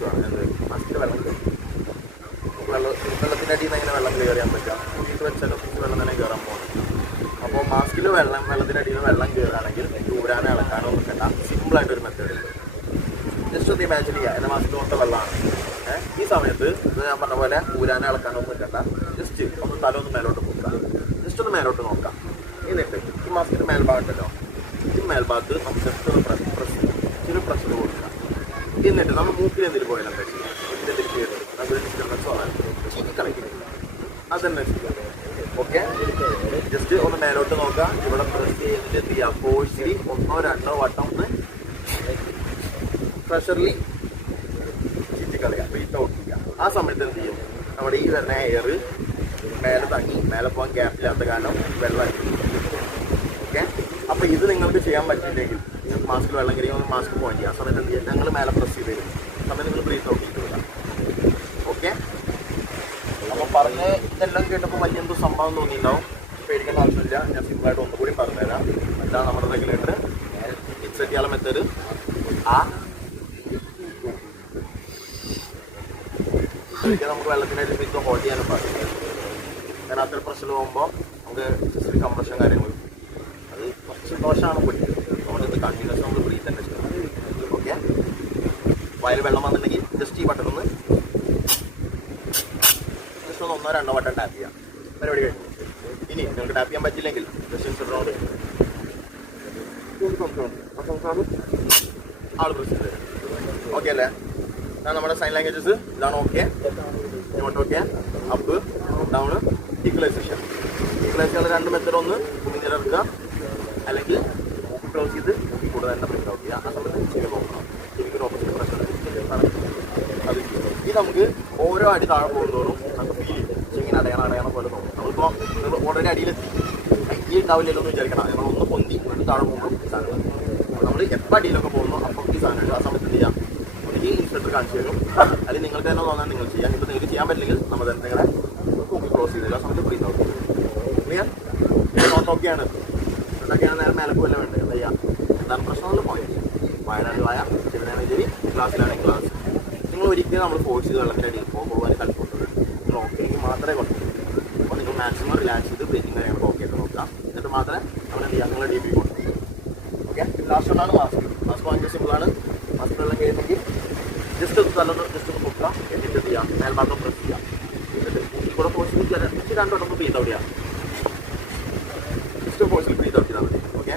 Issue ആണ്. എന്ത് മാസ്കിൽ വെള്ളം വെള്ളത്തിൻ്റെ അടിയിൽ നിന്ന് എങ്ങനെ വെള്ളം ക്ലിയർ ചെയ്യാൻ പറ്റുക? കുട്ടിയിട്ട് വെച്ചാലും വെള്ളം തന്നെ കയറാൻ പോകുന്നത്. അപ്പോൾ മാസ്കിൽ വെള്ളത്തിൻ്റെ അടിയിൽ നിന്ന് വെള്ളം കയറുകയാണെങ്കിൽ ഊരാനോ ഇളക്കാനോ നിൽക്കണ്ട. സിമ്പിളായിട്ടൊരു മെത്തേഡ് ഉണ്ട്. ജസ്റ്റ് ഒന്ന് ഇമാജിൻ ചെയ്യുക, എൻ്റെ മാസ്കിൽ മൊത്തം വെള്ളമാണ്. ഈ സമയത്ത് ഇത് ഞാൻ പറഞ്ഞ പോലെ ഊരാനോ ഇളക്കാനോ നിൽക്കണ്ട. ജസ്റ്റ് ഒന്ന് തല ഒന്ന് മേലോട്ട് നോക്കുക, ജസ്റ്റ് ഒന്ന് മേലോട്ട് നോക്കാം. എന്നിട്ട് ഈ മാസ്കിൻ്റെ മേൽഭാഗത്തല്ലോ, ഈ മേൽഭാഗത്ത് നമുക്ക് ജസ്റ്റ് ഒന്ന് ചെറിയ പ്രഷർ കൊടുക്കുക. എന്നിട്ട് നമ്മൾ മൂക്കിൽ എന്തെങ്കിലും പോയാലും എന്താ ചെയ്യുക? എന്തെങ്കിലും ചെയ്യരുത്, അതൊരു ഡിസ്റ്റർബൻസോ കണക്കില്ല, അതന്നെ ചെയ്യുക. ഓക്കെ, ജസ്റ്റ് ഒന്ന് മേലോട്ട് നോക്കുക. ഇവിടെ പ്രസ് ചെയ്തിട്ട് എന്ത് ചെയ്യുക? ഫോഴ്സിലി 1 or 2 വട്ടം ഒന്ന് പ്രഷറിൽ ചുറ്റിക്കളയുക, ബ്രീത്ത് ഔട്ട് ചെയ്യുക. ആ സമയത്ത് എന്ത് ചെയ്യും? നമ്മുടെ ഈ വരുന്ന എയർ മേലെ തങ്ങി മേലെ പോകാൻ ഗ്യാപ്പില്ലാത്ത കാരണം വെള്ളം. ഓക്കെ, അപ്പോൾ ഇത് നിങ്ങൾക്ക് ചെയ്യാൻ പറ്റില്ലെങ്കിൽ മാസ്കിൽ വെള്ളം കയറിയാൽ മാസ്ക് പോകാൻ ചെയ്യുക. ആ സമയത്ത് എന്ത് ചെയ്യുക? ഞങ്ങൾ മേലെ പ്രസ് ചെയ്ത് തരും. ആ സമയത്ത് നിങ്ങൾ ബ്രീത്ത് ഔട്ട് ചെയ്ത് വിടാം. ഓക്കെ, അപ്പോൾ പറഞ്ഞ് ഇതെല്ലാം കേട്ടപ്പോൾ വലിയ എന്തോ സംഭവം തോന്നിയിട്ടുണ്ടാവും. പേടിക്കേണ്ട ആവശ്യമില്ല, ഞാൻ സിമ്പിളായിട്ട് ഒന്നുകൂടി പറഞ്ഞുതരാം. ഇതാണ് നമ്മുടെ റെഗുലേറ്റർ. സെറ്റ് ചെയ്യാനുള്ള മെത്തേഡ് നമുക്ക് വെള്ളത്തിനായിട്ട് ശരിക്കും ഹോൾഡ് ചെയ്യാനും പാടില്ല. കാരണം അത്ര പ്രഷർ പോകുമ്പോൾ നമുക്ക് ജസ്റ്റ് കംപ്രഷൻ കാര്യങ്ങൾ അത് കുറച്ച് ദോഷമാണ് പോയി. അതുകൊണ്ട് ഇത് കണ്ടിന്യൂസ് നമ്മൾ ബ്രീത്ത് തന്നെ ചെയ്യണം. ഓക്കെ, വയൽ വെള്ളം വന്നിട്ടുണ്ടെങ്കിൽ ജസ്റ്റ് ഈ ബട്ടൺ ഒന്ന് ജസ്റ്റ് ഒന്ന് 1 or 2 വട്ടം ടാപ്പ് ചെയ്യാം. പരിപാടി കഴിഞ്ഞു. ഇനി നിങ്ങൾക്ക് ടാപ്പ് ചെയ്യാൻ പറ്റില്ലെങ്കിൽ ജസ്റ്റ് ഇൻസ്റ്റോണ്ട് ആൾ പ്രസ് ചെയ്ത് തരും. ഓക്കെ അല്ലേ? ഇതാണ് നമ്മുടെ സൈൻ ലാംഗ്വേജസ്. ഇതാണ് ഓക്കെ, ഇങ്ങോട്ട് okay, up down, equalisation. Equalisation 2 method. ഒന്ന് കുഞ്ഞിറക്കുക, അല്ലെങ്കിൽ ക്ലോസ് ചെയ്ത് കൂടെ തന്നെ പ്രിന്റ് ഔട്ട് ചെയ്യുക. ആ സമയത്ത് ചെവി നോക്കണം, ചെവിക്കൊരു ഓപ്പോസിറ്റ് പ്രഷർ അത്. ഇത് നമുക്ക് ഓരോ അടി താഴെ പോകുന്നതോറും നമുക്ക് ഫീൽ ചെയ്യും. ചെവിങ്ങനെ അടയണം പോലെ തോന്നും. നമ്മളിപ്പോൾ നിങ്ങൾ ഓൾറെഡി അടിയിലെത്തി, ഈ ഉണ്ടാവില്ലല്ലോ എന്ന് വിചാരിക്കണം. നമ്മളൊന്ന് പൊന്തി വീണ്ടും താഴെ പോകുമ്പോൾ സാധനം നമ്മൾ എപ്പോൾ അടിയിലൊക്കെ പോകുന്നു അപ്പോൾ ഈ സാധനം. ആ സമയത്ത് എന്ത് ചെയ്യാം? ഈ ഇൻസ്പെക്ടർ കാണിച്ചു തരും, അല്ലെങ്കിൽ നിങ്ങൾക്ക് തന്നെ തോന്നാൻ നിങ്ങൾ ചെയ്യാം. ഇപ്പോൾ നിങ്ങൾക്ക് ചെയ്യാൻ പറ്റില്ലെങ്കിൽ നമ്മൾ തന്നെ നിങ്ങളെ ക്ലോസ് ചെയ്ത് തരും. ആ സമയത്ത് ബ്രീത്ത് ഔട്ട് ക്ലിയർ. നോട്ടൊക്കെയാണ് നേരെ മേലക്ക് വല്ല വേണ്ടത് എന്താ ചെയ്യുക? എന്താണ് പ്രശ്നമുള്ള പോയിന്റ് വയനാട് വായ, ചെവിനാണെങ്കിൽ ചെവി, ക്ലാസ്സിലാണെങ്കിൽ ക്ലാസ്. നിങ്ങൾ ഒരിക്കലും നമ്മൾ ഫോഴ്സ് ചെയ്ത് വെള്ളത്തിൻ്റെ അടിയിൽ പോകാൻ കളിക്കൊണ്ടത് നിങ്ങൾ ഓക്കെയെങ്കിൽ മാത്രമേ കൊണ്ടുവരൂ. അപ്പോൾ നിങ്ങൾ മാക്സിമം റിലാക്സ് ചെയ്ത് ബ്രീത്തിങ് കാര്യങ്ങൾ ഓക്കെ ആയിട്ട് നോക്കാം. എന്നിട്ട് മാത്രമേ നമ്മൾ എന്ത് ചെയ്യാം? നിങ്ങളെ ഡി പി കൊടുക്കും. ഓക്കെ, ലാസ്റ്റ് ഒന്നാണ് മാസ്ക്. മാസ്ക് ഭയങ്കര സിമ്പിളാണ്. മാസ്ക് വെള്ളം കഴിയുന്നെങ്കിൽ ജസ്റ്റ് ഒന്ന് തലൊന്ന് ജസ്റ്റ് ഒന്ന് പൊക്കുക. എന്നിട്ട് എന്ത് ചെയ്യാം? മേൽഭാഗം പ്രസ് ചെയ്യാം. എന്നിട്ട് കൂടെ ഫോഴ്സിൽ 2 വട്ടം ബ്രീത്ത് ഔട്ട് ചെയ്യാം. ജസ്റ്റ് ഫോഴ്സിൽ ബ്രീത്ത് ഔട്ട് ചെയ്താൽ മതി. ഓക്കെ.